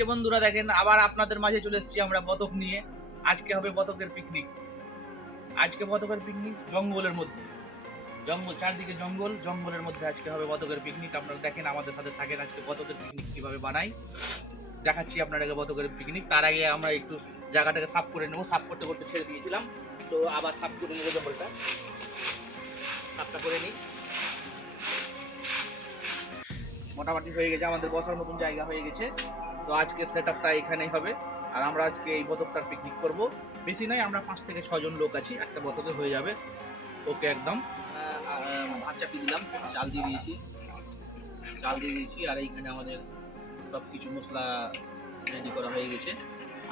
যে বন্ধুরা দেখেন আবার আপনাদের মাঝে চলে এসেছি আমরা বতক নিয়ে। আজকে হবে বতকের পিকনিক। আজকে বতকের পিকনিক জঙ্গলের মধ্যে, জঙ্গল চারদিকে জঙ্গল, জঙ্গলের মধ্যে আজকে হবে বতকের পিকনিক। আপনারা দেখেন আমাদের সাথে থাকেন, আজকে বতকের পিকনিক কিভাবে বানাই দেখাচ্ছি আপনাদেরকে বতকের পিকনিক। তার আগে আমরা একটু জায়গাটাকে সাফ করে নেবো, সাফ করতে করতে ছেড়ে দিয়েছিলাম, তো আবার সাফ করে নেবো। জঙ্গলটা সাফটা করে নিই। মোটামুটি হয়ে গেছে, আমাদের বসার মতন জায়গা হয়ে গেছে। তো আজকে সেট আপটা এখানেই হবে, আর আমরা আজকে এই বতকটার পিকনিক করব। বেশি নয়, আমরা 5 থেকে 6 জন লোক আছি, একটা বতকে হয়ে যাবে। ওকে একদম ভাত চাপিয়ে দিলাম, চাল দিয়ে দিয়েছি, আর এইখানে আমাদের সব কিছু মশলা রেডি করা হয়ে গেছে।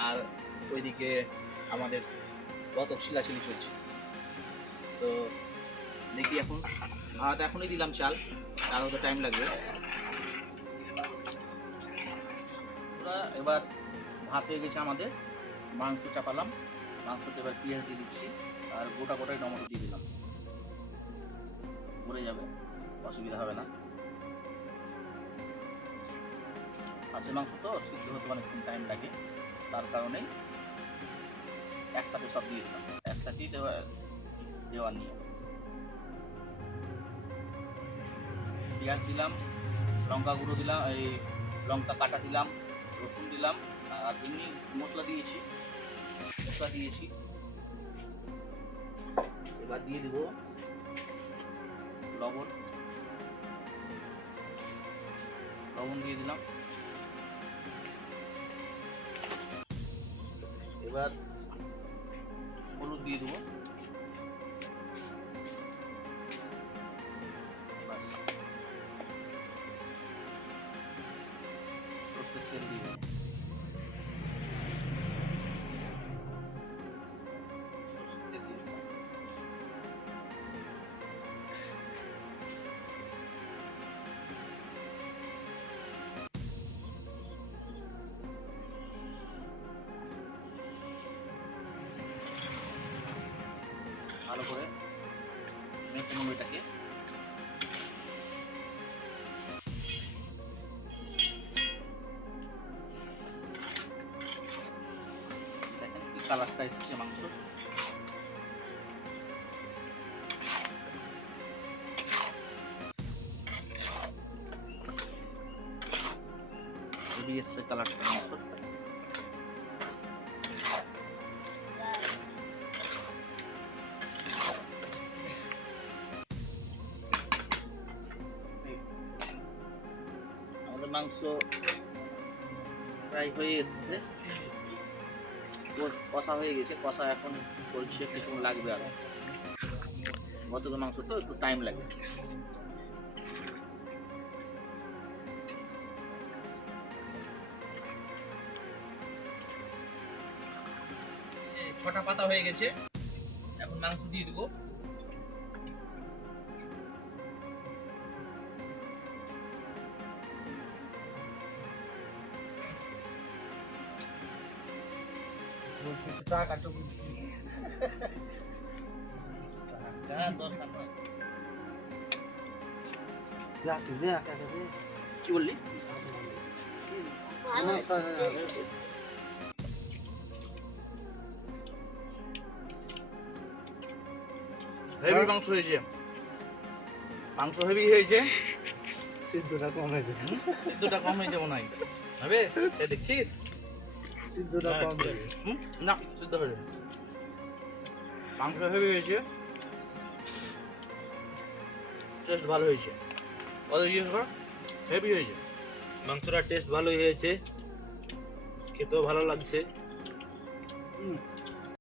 আর ওইদিকে আমাদের বতক ছিলাছিলি চলছে। তো দেখি এখন ভাত এখনই দিলাম, চাল হতে টাইম লাগবে। এবার ভাত হয়ে গেছে আমাদের, মাংস চাপালাম, মাংসতে এবার পেঁয়াজ দিয়ে দিচ্ছি, আর গোটাই টমেটো দিয়ে দিলাম। পড়ে যাবে, অসুবিধা হবে না। মাছের মাংস তো সিদ্ধ হতে অনেকক্ষণ টাইম লাগে, তার কারণেই একসাথে সব দিয়ে দিলাম, একসাথেই দেওয়ার নিয়ে। পেঁয়াজ দিলাম, লঙ্কা গুঁড়ো দিলাম, এই লঙ্কা কাটা দিলাম, রসুন দিলাম, আর এমনি মশলা দিয়েছি। এবার দিয়ে দিব লবণ দিয়ে দিলাম। এবার হলুদ দিয়ে দেবো। সরষের তেল দিয়ে দেবো। ভালো করে মেখে নেবো এটাকে। দেখেন কি কালারটা এসছে মাংস। এসছে কালারটা মাংস। মাংস প্রায় হয়ে এসছে, কষা হয়ে গেছে, কষা এখন চলছে, কিছুক্ষণ লাগবে। আর বতকের মাংস তো একটু টাইম লাগে। ছটা পাতা হয়ে গেছে, এখন মাংস দিয়ে দিব। কিছু টাকা টুকু কি বললি? হেভি মাংস হয়েছে, সিদ্ধটা কম হয়েছে মনে হয়। হবে দেখছি, সিদ্ধটা কম হয়েছে। না সিদ্ধ হয়েছে, মাংস হেভি হয়েছে, টেস্ট ভালো হয়েছে। হেভি হয়েছে মাংসটা, টেস্ট ভালোই হয়েছে, খেতেও ভালো লাগছে।